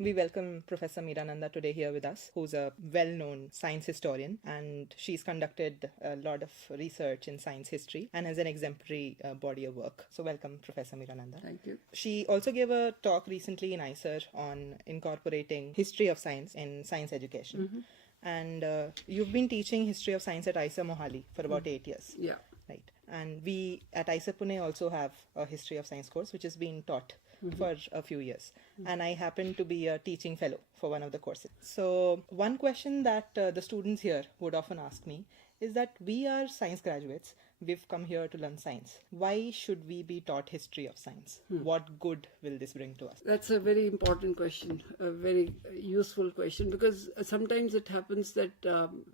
We welcome Professor Nanda today here with us, who's a well-known science historian, and she's conducted a lot of research in science history and has an exemplary body of work. So welcome, Professor Nanda. Thank you. She also gave a talk recently in ICER on incorporating history of science in science education. Mm-hmm. And you've been teaching history of science at ICER Mohali for about 8 years. Yeah. Right. And we at ICER Pune also have a history of science course, which is being taught for a few years. And I happen to be a teaching fellow for one of the courses. So one question that the students here would often ask me is that we are science graduates. We've come here to learn science. Why should we be taught history of science? What good will this bring to us? That's a very important question, a very useful question, because sometimes it happens that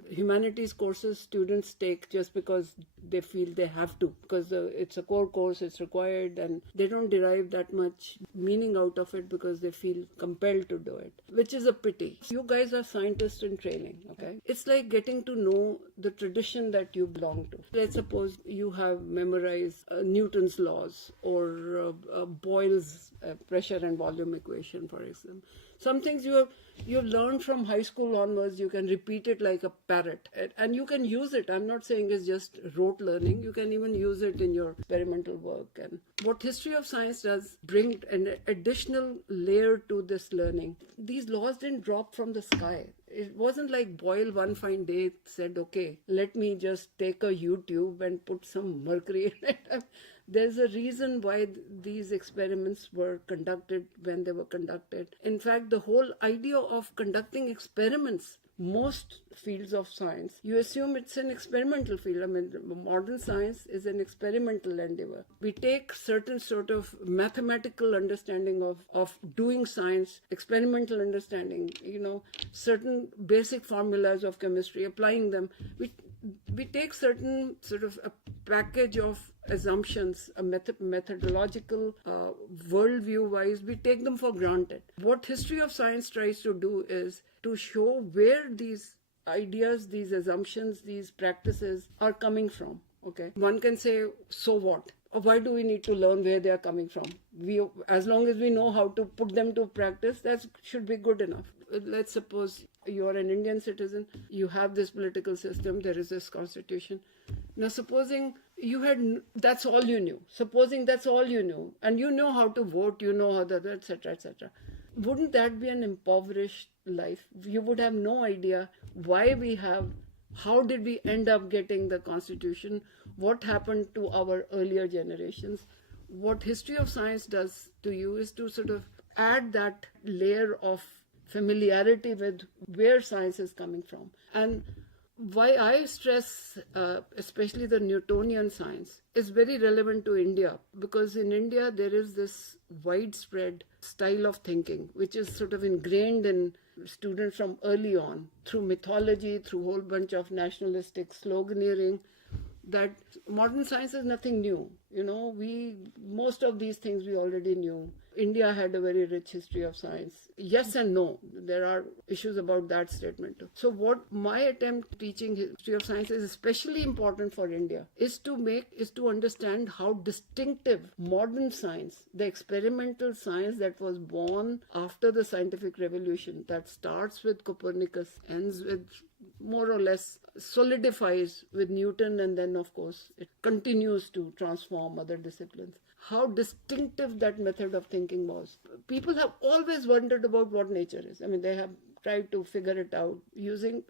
humanities courses students take just because they feel they have to, because it's a core course, it's required, and they don't derive that much meaning out of it because they feel compelled to do it, which is a pity. You guys are scientists in training, okay? It's like getting to know the tradition that you belong to. Let's suppose you have memorized Newton's laws or Boyle's pressure and volume equation, for example. Some things you learned from high school onwards, you can repeat it like a parrot, and you can use it. I'm not saying it's just rote learning. You can even use it in your experimental work. And what history of science does, bring an additional layer to this learning. These laws didn't drop from the sky. It wasn't like Boyle one fine day said, okay, let me just take a YouTube and put some mercury in it. There's a reason why these experiments were conducted when they were conducted. In fact, the whole idea of conducting experiments, most fields of science, you assume it's an experimental field. I mean, modern science is an experimental endeavor. We take certain sort of mathematical understanding of doing science, experimental understanding, certain basic formulas of chemistry, applying them. We take certain sort of a package of assumptions, a methodological, worldview-wise, we take them for granted. What history of science tries to do is to show where these ideas, these assumptions, these practices are coming from. Okay, one can say, so what? Why do we need to learn where they are coming from? As long as we know how to put them to practice, that should be good enough. Let's suppose you are an Indian citizen, you have this political system, there is this constitution. Now, supposing that's all you knew. Supposing that's all you knew, and you know how to vote, you know how to, etc., etc. Wouldn't that be an impoverished life? You would have no idea how did we end up getting the constitution? What happened to our earlier generations? What history of science does to you is to sort of add that layer of familiarity with where science is coming from. And why I stress, especially the Newtonian science, is very relevant to India, because in India there is this widespread style of thinking, which is sort of ingrained in students from early on, through mythology, through a whole bunch of nationalistic sloganeering, that modern science is nothing new. Most of these things we already knew. India had a very rich history of science. Yes and no. There are issues about that statement too. So what my attempt teaching history of science is especially important for India is to understand how distinctive modern science, the experimental science that was born after the scientific revolution, that starts with Copernicus, ends with more or less solidifies with Newton, and then of course it continues to transform other disciplines. How distinctive that method of thinking was. People have always wondered about what nature is. I mean, they have tried to figure it out using,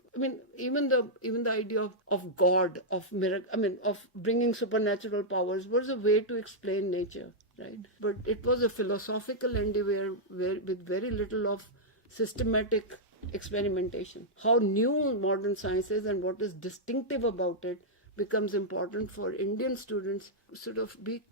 even the idea of God, of miracle, of bringing supernatural powers was a way to explain nature, right? But it was a philosophical endeavor with very little of systematic experimentation. How new modern science is and what is distinctive about it becomes important for Indian students sort of be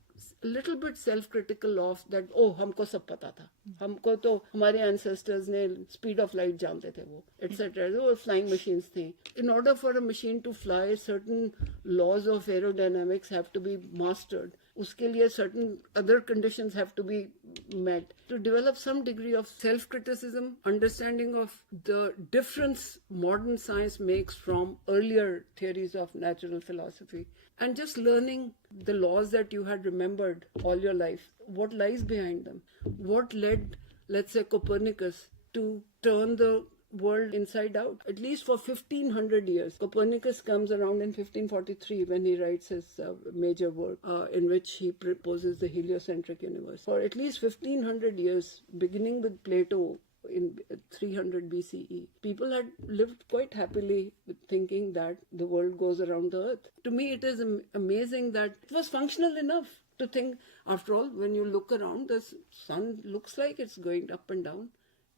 a little bit self-critical of that, हमको सब पता था, हमको तो हमारे ancestors ने speed of light जानते थे वो, etc. वो flying machines थी. In order for a machine to fly, certain laws of aerodynamics have to be mastered. उसके लिए certain other conditions have to be met. To develop some degree of self-criticism, understanding of the difference modern science makes from earlier theories of natural philosophy, and just learning the laws that you had remembered all your life, what lies behind them, what led, let's say, Copernicus to turn the world inside out, at least for 1500 years. Copernicus comes around in 1543 when he writes his major work in which he proposes the heliocentric universe. For at least 1500 years, beginning with Plato in 300 BCE, people had lived quite happily with thinking that the world goes around the earth. To me, it is amazing that it was functional enough to think, after all, when you look around, the sun looks like it's going up and down.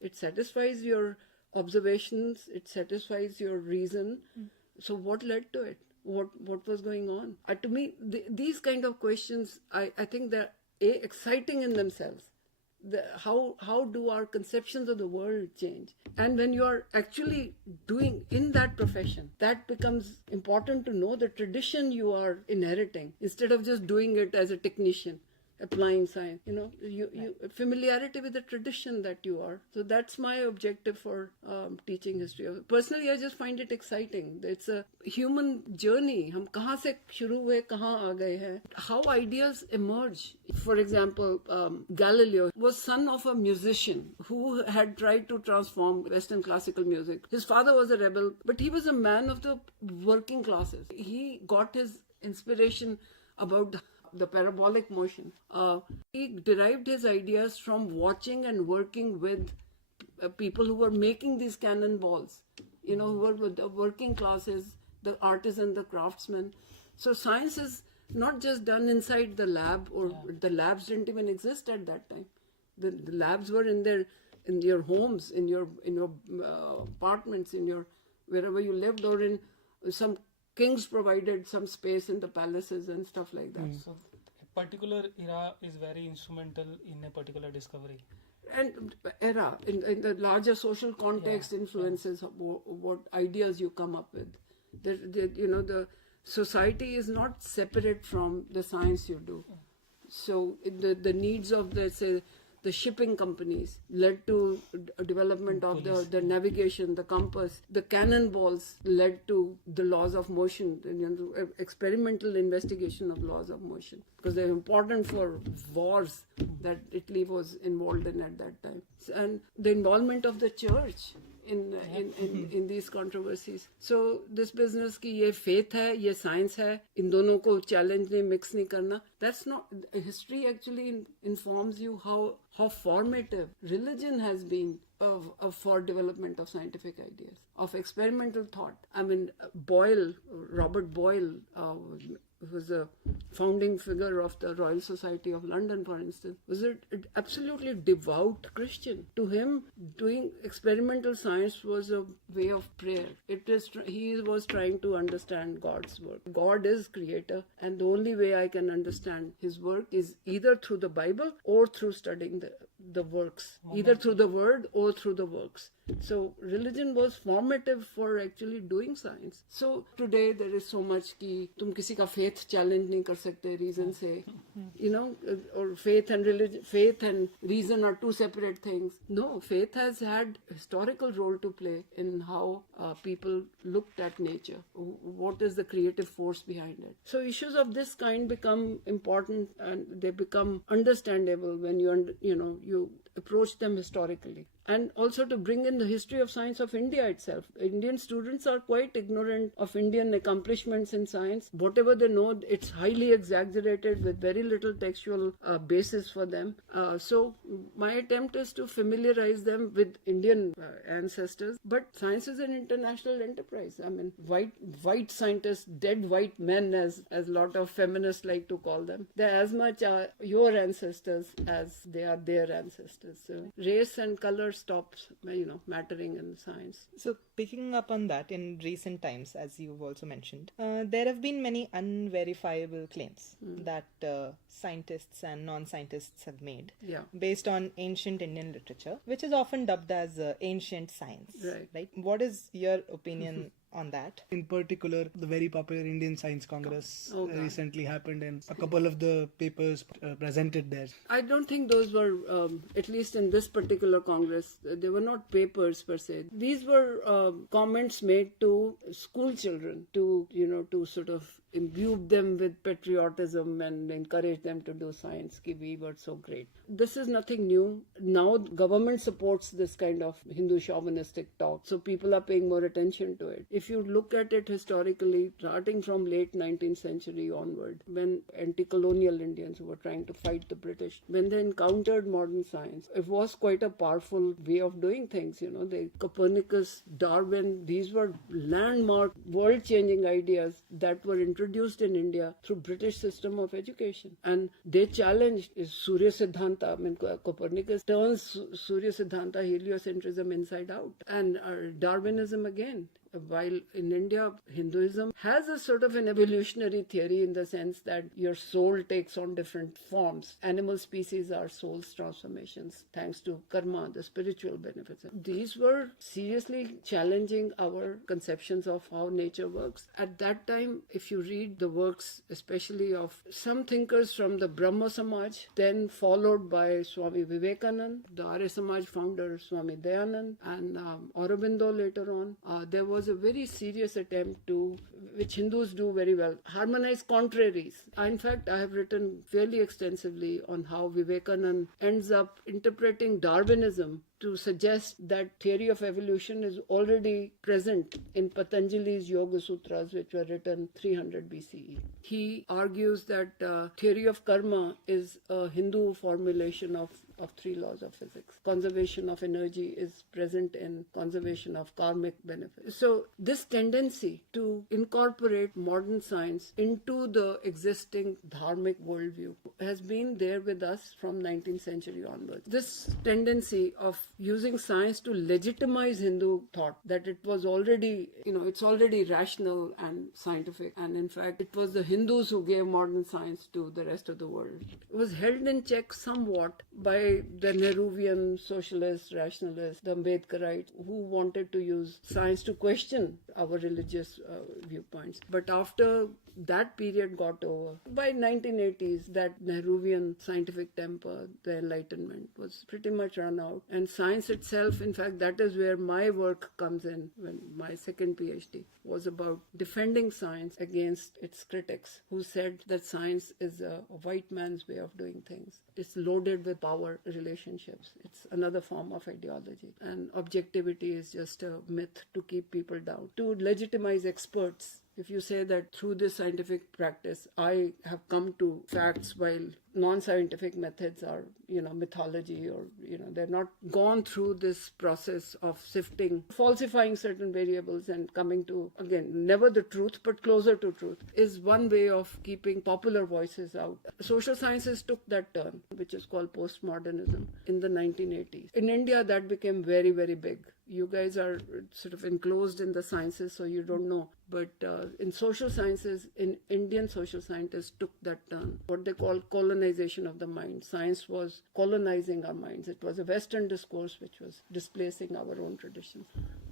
It satisfies your observations, it satisfies your reason. So what led to it? What was going on? To me, these kind of questions, I think they're exciting in themselves. How do our conceptions of the world change? And when you are actually doing in that profession, that becomes important to know the tradition you are inheriting instead of just doing it as a technician applying science. You familiarity with the tradition that you are. So that's my objective for teaching history. Personally, I just find it exciting. It's a human journey. हम कहाँ से शुरू हुए, कहाँ आ गए हैं. How ideas emerge. For example, Galileo was son of a musician who had tried to transform Western classical music. His father was a rebel, but he was a man of the working classes. He got his inspiration about the parabolic motion. He derived his ideas from watching and working with people who were making these cannonballs, who were with the working classes, the artisan, the craftsmen. So science is not just done inside the lab, or the labs didn't even exist at that time. The labs were in your homes, in your apartments, wherever you lived, or in some kings provided some space in the palaces and stuff like that. So a particular era is very instrumental in a particular discovery. And era, in the larger social context, influences what ideas you come up with. The society is not separate from the science you do. So the needs of, let's say, the shipping companies led to a development of the navigation, the compass. The cannonballs led to the laws of motion, experimental investigation of laws of motion, because they're important for wars that Italy was involved in at that time. And the involvement of the church in these controversies. So this business की ये faith है, ये science है, इन दोनों को challenge नहीं, mix नहीं करना. That's not, history actually informs you how formative religion has been for development of scientific ideas, of experimental thought. I mean, Robert Boyle, who was a founding figure of the Royal Society of London, for instance, was an absolutely devout Christian. To him, doing experimental science was a way of prayer. He was trying to understand God's work. God is creator, and the only way I can understand his work is either through the Bible or through studying the works, either through the word or through the works. So religion was formative for actually doing science. So today there is so much कि तुम किसी का faith challenge नहीं कर सकते reason से, or faith and reason are two separate things. No, faith has had historical role to play in how people looked at nature. What is the creative force behind it? So issues of this kind become important, and they become understandable when you approach them historically. And also to bring in the history of science of India itself. Indian students are quite ignorant of Indian accomplishments in science. Whatever they know, it's highly exaggerated with very little textual basis for them. So my attempt is to familiarize them with Indian ancestors. But science is an international enterprise. I mean, white scientists, dead white men, as a lot of feminists like to call them, they're as much your ancestors as they are their ancestors. So race and color stops mattering in science. So picking up on that, in recent times, as you've also mentioned, there have been many unverifiable claims that scientists and non-scientists have made based on ancient Indian literature, which is often dubbed as ancient science. Right? What is your opinion on that? In particular, the very popular Indian Science Congress recently happened, and a couple of the papers presented there. I don't think those were, at least in this particular Congress, they were not papers per se. These were comments made to school children to sort of imbued them with patriotism and encouraged them to do science. Ki we were so great. This is nothing new. Now government supports this kind of Hindu chauvinistic talk, so people are paying more attention to it. If you look at it historically, starting from late 19th century onward, when anti-colonial Indians who were trying to fight the British, when they encountered modern science, it was quite a powerful way of doing things. The Copernicus, Darwin, these were landmark, world-changing ideas that were introduced in India through British system of education. And they challenged Surya Siddhanta. I mean, Copernicus turns Surya Siddhanta, heliocentrism, inside out. And Darwinism again. While in India, Hinduism has a sort of an evolutionary theory in the sense that your soul takes on different forms. Animal species are soul's transformations thanks to karma, the spiritual benefits. These were seriously challenging our conceptions of how nature works. At that time, if you read the works, especially of some thinkers from the Brahma Samaj, then followed by Swami Vivekananda, the Arya Samaj founder Swami Dayanand, and Aurobindo later on, there was a very serious attempt to, which Hindus do very well, harmonize contraries. In fact, I have written fairly extensively on how Vivekananda ends up interpreting Darwinism to suggest that theory of evolution is already present in Patanjali's Yoga Sutras, which were written 300 BCE. He argues that theory of karma is a Hindu formulation of three laws of physics. Conservation of energy is present in conservation of karmic benefits. So this tendency to incorporate modern science into the existing dharmic worldview has been there with us from 19th century onwards. This tendency of using science to legitimize Hindu thought, that it was already, it's already rational and scientific, and in fact it was the Hindus who gave modern science to the rest of the world. It was held in check somewhat by the Nehruvian socialists, rationalists, the Ambedkarites, who wanted to use science to question our religious viewpoints. But after that period got over, by 1980s, that Nehruvian scientific temper, the Enlightenment, was pretty much run out. And science itself, in fact, that is where my work comes in. When my second PhD was about defending science against its critics, who said that science is a white man's way of doing things. It's loaded with power relationships. It's another form of ideology. And objectivity is just a myth to keep people down. To legitimize experts, if you say that through this scientific practice, I have come to facts while non-scientific methods are, mythology, or, they're not gone through this process of sifting, falsifying certain variables and coming to, again, never the truth, but closer to truth, is one way of keeping popular voices out. Social sciences took that turn, which is called postmodernism, in the 1980s. In India, that became very, very big. You guys are sort of enclosed in the sciences, so you don't know. But in social sciences, Indian social scientists took that turn, what they call colonization of the mind. Science was colonizing our minds. It was a Western discourse which was displacing our own traditions.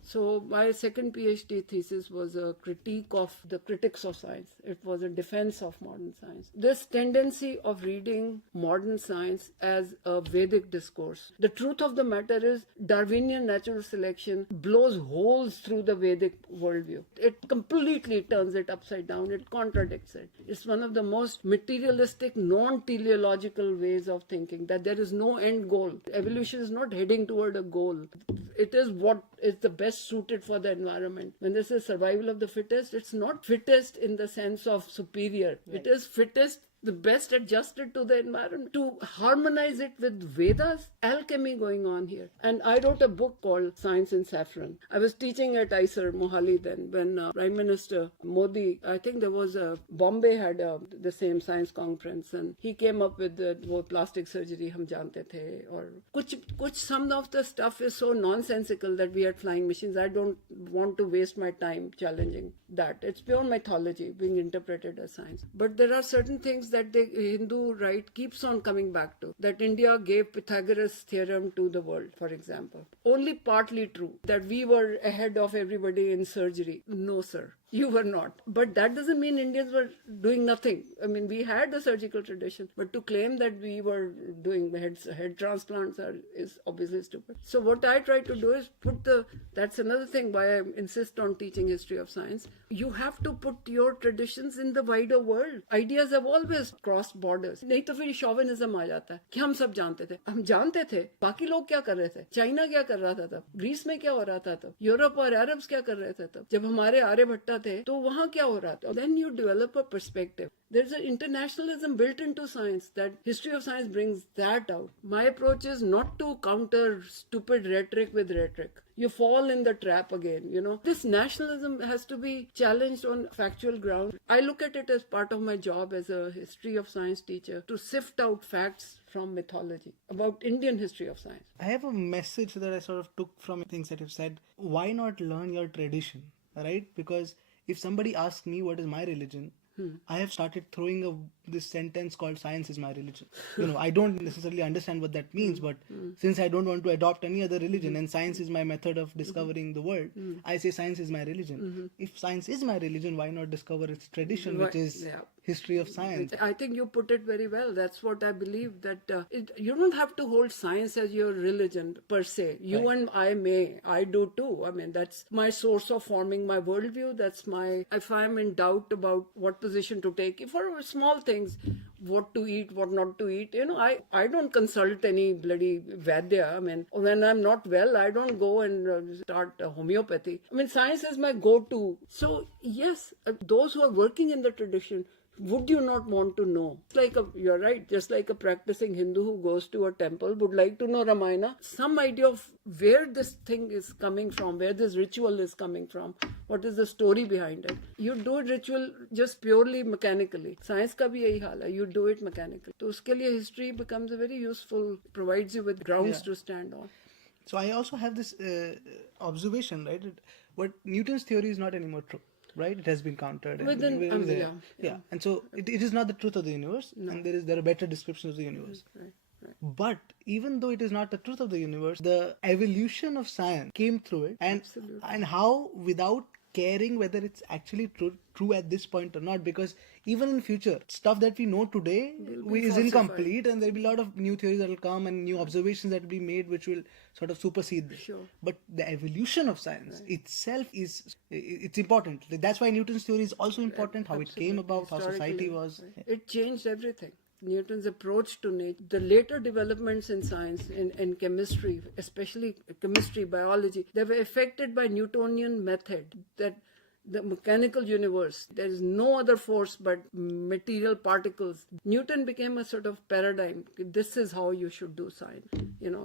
So my second PhD thesis was a critique of the critics of science. It was a defense of modern science. This tendency of reading modern science as a Vedic discourse. The truth of the matter is Darwinian natural selection blows holes through the Vedic worldview. It completely turns it upside down. It contradicts it. It's one of the most materialistic, non-teleological ways of thinking, that there is no end goal. Evolution is not heading toward a goal. It is what is the best suited for the environment. When this is survival of the fittest, it's not fittest in the sense of superior. Right. It is fittest, the best adjusted to the environment. To harmonize it with Vedas, alchemy going on here. And I wrote a book called Science in Saffron. I was teaching at ISER, Mohali then, when Prime Minister Modi, I think there was Bombay had the same science conference, and he came up with the plastic surgery hum jante the, or some of the stuff is so nonsensical that we had flying machines. I don't want to waste my time challenging that. It's pure mythology being interpreted as science. But there are certain things that the Hindu right keeps on coming back to. That India gave Pythagoras' theorem to the world, for example. Only partly true. That we were ahead of everybody in surgery. No, sir. You were not. But that doesn't mean Indians were doing nothing. I mean, we had the surgical tradition, but to claim that we were doing head transplants is obviously stupid. So what I try to do is that's another thing why I insist on teaching history of science. You have to put your traditions in the wider world. Ideas have always crossed borders. नहीं तो फिर chauvinism आ जाता है कि हम सब जानते थे बाकी लोग क्या कर रहे थे, चाइना क्या कर रहा था तब, ग्रीस में क्या हो रहा था तब, यूरोप और अरब्स क्या कर रहे थे तब, जब हमारे आर्यभट्टा थे तो वहां क्या हो रहा था. Then you develop a perspective. There's an internationalism built into science that history of science brings that out. My approach is not to counter stupid rhetoric with rhetoric. You fall in the trap again, This nationalism has to be challenged on factual ground. I look at it as part of my job as a history of science teacher to sift out facts from mythology about Indian history of science. I have a message that I sort of took from things that you've said. Why not learn your tradition, right? Because if somebody asks me what is my religion, I have started throwing this sentence called science is my religion. I don't necessarily understand what that means, but since I don't want to adopt any other religion and science is my method of discovering the world, I say science is my religion. If science is my religion, why not discover its tradition, which is history of science? I think you put it very well. That's what I believe, that you don't have to hold science as your religion per se. You and I do too. I mean, that's my source of forming my worldview. If I'm in doubt about what position to take, for small things, what to eat, what not to eat, I don't consult any bloody Vaidya. I mean, when I'm not well, I don't go and start homeopathy. I mean, science is my go-to. So yes, those who are working in the tradition, would you not want to know? You're right, just like a practicing Hindu who goes to a temple would like to know Ramayana, some idea of where this thing is coming from, where this ritual is coming from, what is the story behind it. You do ritual just purely mechanically. Science ka bhi yahi haal hai, you do it mechanically. So uske liye history becomes a very useful, provides you with grounds to stand on. So I also have this observation, right? What Newton's theory is not anymore true. Right, it has been countered. And so it is not the truth of the universe, and there are better descriptions of the universe. Right. But even though it is not the truth of the universe, the evolution of science came through it, and how, without caring whether it's actually true at this point or not, because even in future, stuff that we know today is incomplete, and there'll be a lot of new theories that will come and new observations that will be made which will sort of supersede this. Sure. But the evolution of science itself it's important. That's why Newton's theory is also important, how it came about, how society was. It changed everything. Newton's approach to nature, the later developments in science, in chemistry, especially chemistry, biology, they were affected by Newtonian method, that the mechanical universe, there is no other force but material particles. Newton became a sort of paradigm. This is how you should do science.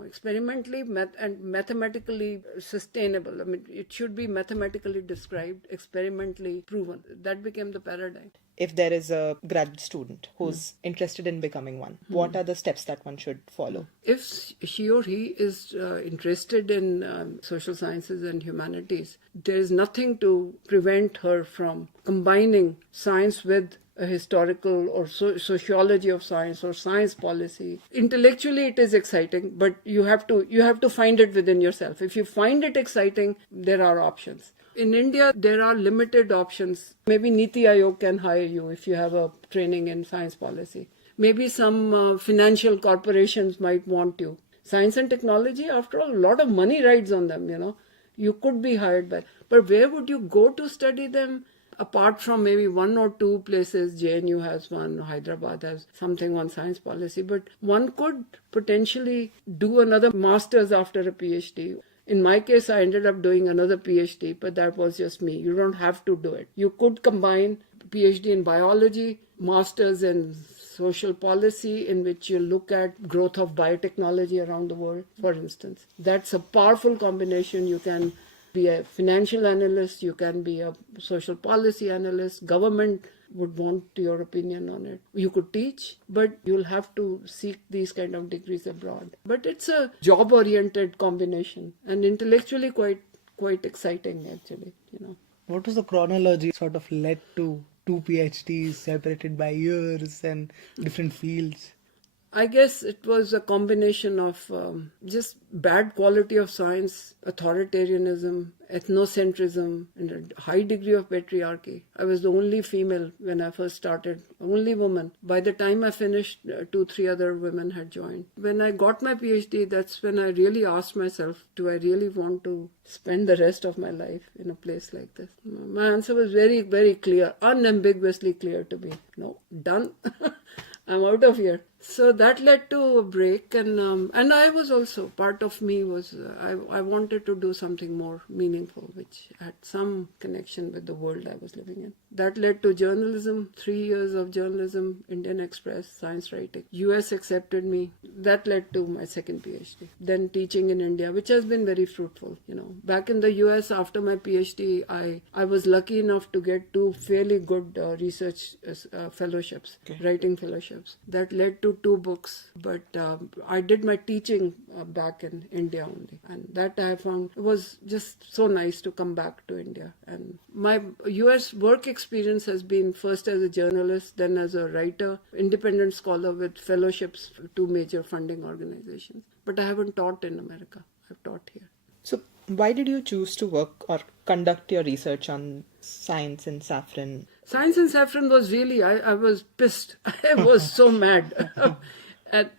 Experimentally and mathematically sustainable. I mean, it should be mathematically described, experimentally proven. That became the paradigm. If there is a graduate student who's interested in becoming one, what are the steps that one should follow? If she or he is interested in social sciences and humanities, there is nothing to prevent her from combining science with a historical or sociology of science or science policy. Intellectually it is exciting, but you have to find it within yourself. If you find it exciting, there are options. In India, there are limited options. Maybe Niti Aayog can hire you if you have a training in science policy. Maybe some financial corporations might want you. Science and technology, after all, a lot of money rides on them, You could be hired by. But where would you go to study them? Apart from maybe one or two places, JNU has one, Hyderabad has something on science policy, but one could potentially do another master's after a PhD. In my case, I ended up doing another PhD, but that was just me. You don't have to do it. You could combine PhD in biology, master's in social policy, in which you look at growth of biotechnology around the world, for instance. That's a powerful combination. You can be a financial analyst, you can be a social policy analyst, government would want your opinion on it. You could teach, but you'll have to seek these kind of degrees abroad. But it's a job-oriented combination and intellectually quite exciting, actually, What was the chronology sort of led to two PhDs separated by years and different fields? I guess it was a combination of just bad quality of science, authoritarianism, ethnocentrism, and a high degree of patriarchy. I was the only female when I first started, only woman. By the time I finished, 2-3 other women had joined. When I got my PhD, that's when I really asked myself, do I really want to spend the rest of my life in a place like this? My answer was very, very clear, unambiguously clear to me. No, done. I'm out of here. So that led to a break, and I was also, part of me was, I wanted to do something more meaningful, which had some connection with the world I was living in. That led to journalism, 3 years of journalism, Indian Express, science writing. US accepted me. That led to my second PhD. Then teaching in India, which has been very fruitful. Back in the US after my PhD, I was lucky enough to get 2 fairly good research fellowships, writing fellowships. That led to 2 books, but I did my teaching back in India only, and that I found it was just so nice to come back to India. And my US work experience has been first as a journalist, then as a writer, independent scholar with fellowships for 2 major funding organizations. But I haven't taught in America. I've taught here. So why did you choose to work or conduct your research on science in saffron? Science in saffron was really, I was pissed. I was so mad at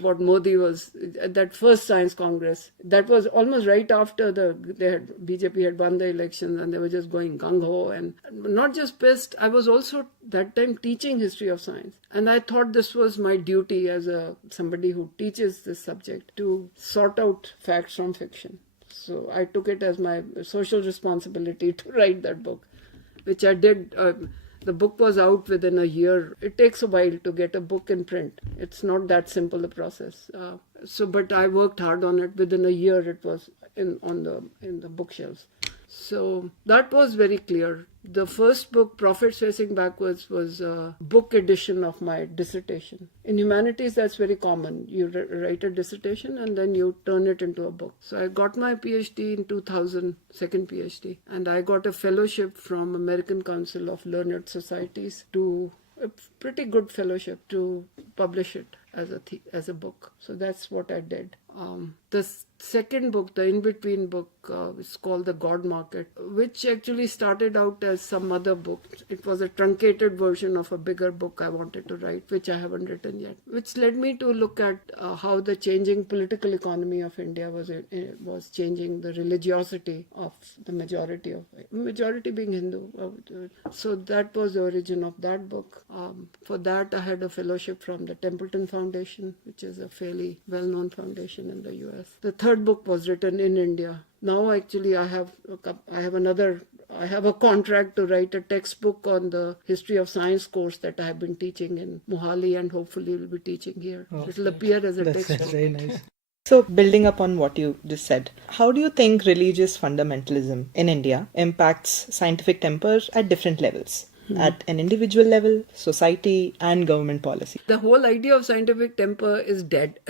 what Modi was, at that first science congress. That was almost right after BJP had won the elections, and they were just going gung-ho. And not just pissed, I was also that time teaching history of science. And I thought this was my duty as somebody who teaches this subject, to sort out facts from fiction. So I took it as my social responsibility to write that book, which I did. The book was out within a year. It takes a while to get a book in print. It's not that simple a process. But I worked hard on it. Within a year, it was in the bookshelves. So that was very clear. The first book, Profits Facing Backwards, was a book edition of my dissertation. In humanities, that's very common. You write a dissertation and then you turn it into a book. So I got my PhD in 2000, second PhD, and I got a fellowship from American Council of Learned Societies, to a pretty good fellowship, to publish it as a book. So that's what I did. The second book, the in-between book, is called The God Market, which actually started out as some other book. It was a truncated version of a bigger book I wanted to write, which I haven't written yet, which led me to look at how the changing political economy of India was changing the religiosity of the majority being Hindu. So that was the origin of that book. For that, I had a fellowship from the Templeton Foundation, which is a fairly well-known foundation in the US. The third book was written in India. Now actually I have a contract to write a textbook on the history of science course that I have been teaching in Mohali, and hopefully will be teaching here. It will appear as a textbook. That's very nice. So building upon what you just said, how do you think religious fundamentalism in India impacts scientific temper at different levels? At an individual level, society, and government policy? The whole idea of scientific temper is dead.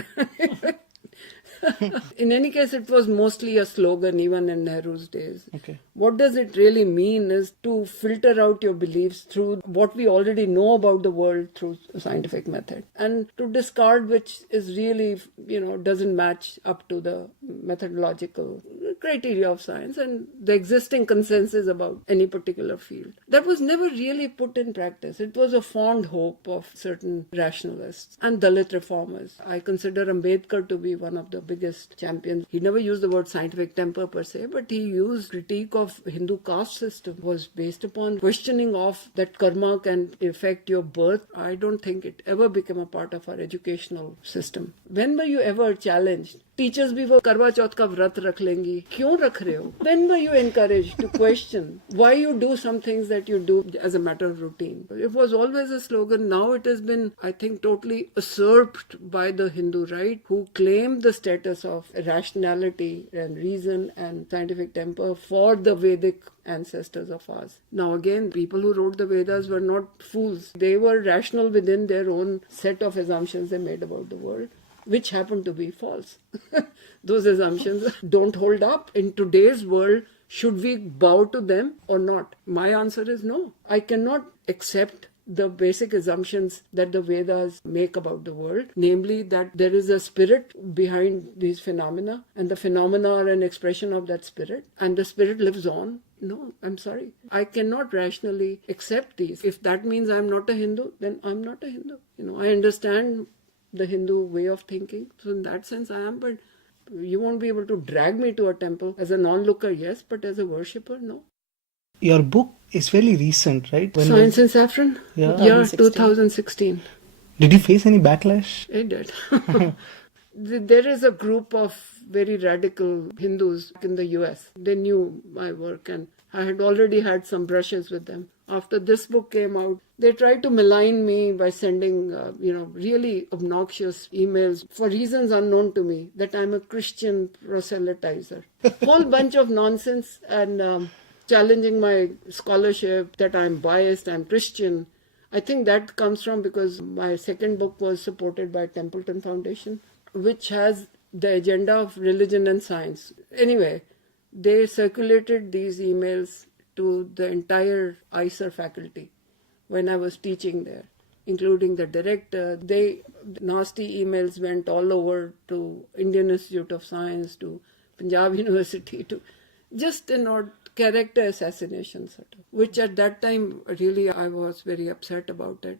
In any case, it was mostly a slogan even in Nehru's days. Okay. What does it really mean is to filter out your beliefs through what we already know about the world through a scientific method, and to discard which is really, doesn't match up to the methodological criteria of science and the existing consensus about any particular field. That was never really put in practice. It was a fond hope of certain rationalists and Dalit reformers. I consider Ambedkar to be one of the biggest champions. He never used the word scientific temper per se, but he used critique of Hindu caste system, was based upon questioning of that karma can affect your birth. I don't think it ever became a part of our educational system. When were you ever challenged? Teachers भी वो करवा चौथ का व्रत रख लेंगी, क्यों रख रहे हो? When were you encouraged to question why you do some things that you do as a matter of routine? It was always a slogan. Now it has been, I think, totally usurped by the Hindu right, who claim the status of rationality and reason and scientific temper for the Vedic ancestors of ours. Now again, people who wrote the Vedas were not fools. They were rational within their own set of assumptions they made about the world, which happen to be false. Those assumptions don't hold up. In today's world, should we bow to them or not? My answer is no. I cannot accept the basic assumptions that the Vedas make about the world, namely that there is a spirit behind these phenomena, and the phenomena are an expression of that spirit, and the spirit lives on. No, I'm sorry. I cannot rationally accept these. If that means I'm not a Hindu, then I'm not a Hindu. I understand the Hindu way of thinking. So in that sense, I am, but you won't be able to drag me to a temple. As a non-looker, yes, but as a worshipper, no. Your book is fairly recent, right? When Science in Saffron? Yeah. 2016. Did you face any backlash? It did. There is a group of very radical Hindus in the US. They knew my work, and I had already had some brushes with them. After this book came out, they tried to malign me by sending, really obnoxious emails for reasons unknown to me, that I'm a Christian proselytizer. Whole bunch of nonsense, and challenging my scholarship, that I'm biased, I'm Christian. I think that comes from because my second book was supported by Templeton Foundation, which has the agenda of religion and science. Anyway, they circulated these emails to the entire ICER faculty when I was teaching there, including the director. Nasty emails went all over to Indian Institute of Science, to Punjab University, to just character assassination, sort of, which at that time really I was very upset about it.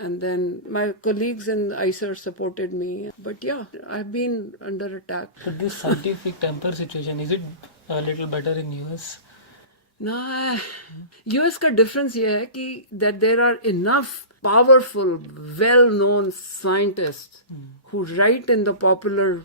And then my colleagues in ICER supported me. But yeah, I've been under attack. But this scientific temper situation, is it a little better in US? Nah, US का difference ये है कि that there are enough powerful, well-known scientists who write in the popular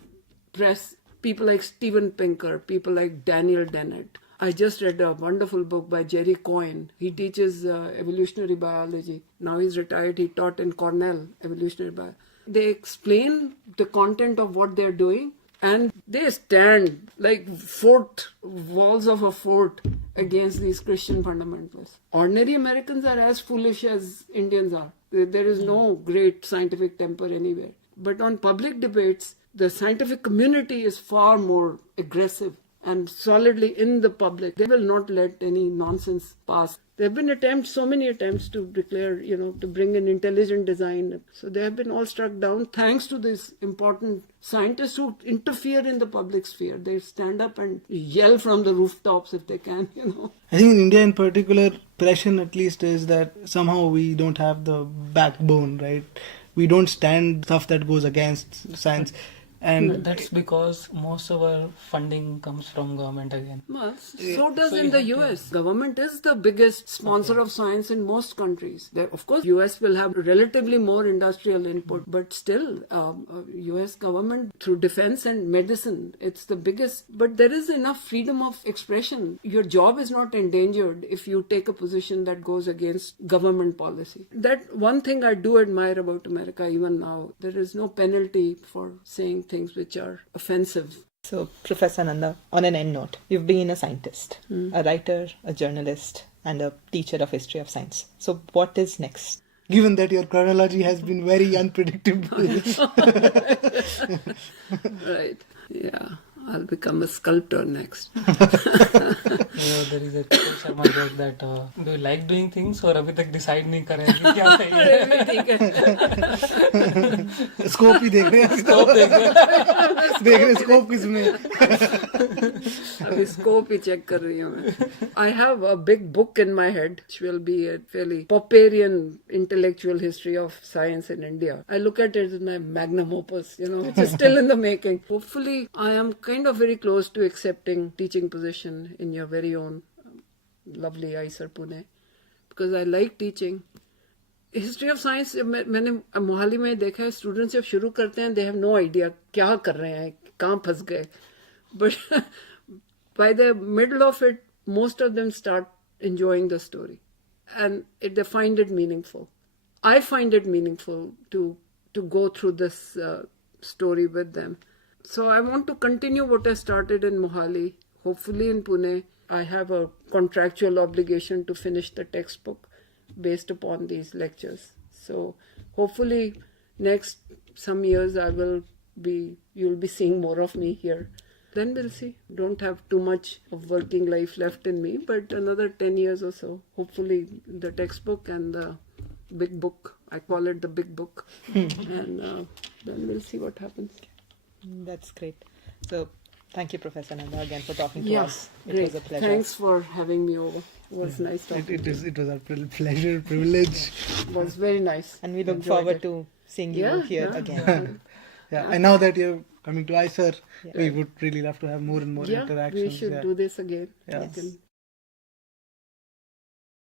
press, people like Steven Pinker, people like Daniel Dennett. I just read a wonderful book by Jerry Coyne. He teaches evolutionary biology. Now he's retired. He taught in Cornell evolutionary biology. They explain the content of what they're doing, and they stand like walls of a fort against these Christian fundamentalists. Ordinary Americans are as foolish as Indians are. There is no great scientific temper anywhere. But on public debates, the scientific community is far more aggressive and solidly in the public. They will not let any nonsense pass. There have been so many attempts to declare, to bring in intelligent design. So they have been all struck down thanks to these important scientists who interfere in the public sphere. They stand up and yell from the rooftops if they can, I think in India in particular, impression at least is that somehow we don't have the backbone, right? We don't stand stuff that goes against science. And that's because most of our funding comes from government again. Well, so does in the US. Government is the biggest sponsor of science in most countries. Of course, US will have relatively more industrial input, but still, US government through defense and medicine, it's the biggest. But there is enough freedom of expression. Your job is not endangered if you take a position that goes against government policy. That one thing I do admire about America even now. There is no penalty for saying things which are offensive. So, Professor Nanda, on an end note, you've been a scientist, a writer, a journalist, and a teacher of history of science. So, what is next? Given that your chronology has been very unpredictable. Right. Yeah. I'll become a sculptor next. There is a Sharma joke that do you like doing things or अभी तक decide नहीं करे कि क्या सही है? Scope ही देख रहे हैं. Scope देख रहे scope किसमें? अभी scope ही check कर रही हूँ मैं. I have a big book in my head, which will be a fairly Popperian intellectual history of science in India. I look at it as my magnum opus, which is still in the making. Hopefully, I am kind of very close to accepting teaching position in your very own lovely ICER Pune, because I like teaching. History of science, मैंने मोहाली में देखा है, students जब शुरू करते हैं, they have no idea क्या कर रहे हैं, कहाँ फंस गए. But by the middle of it, most of them start enjoying the story, and they find it meaningful. I find it meaningful to go through this story with them. So I want to continue what I started in Mohali. Hopefully in Pune, I have a contractual obligation to finish the textbook based upon these lectures. So hopefully next some years you'll be seeing more of me here. Then we'll see. Don't have too much of working life left in me, but another 10 years or so. Hopefully, the textbook and the big book. I call it the big book. And then we'll see what happens. That's great. So, thank you, Professor Nanda, again for talking to Yeah, us. It great. was a pleasure. Thanks for having me over. It was nice talking to you. It was a pleasure, privilege. It was very nice. And we look Enjoyed forward it. to seeing you here again. Yeah, and now that you're coming to ICER, Yeah. we would really love to have more and more Yeah, interactions. we should do this again. Yeah. We can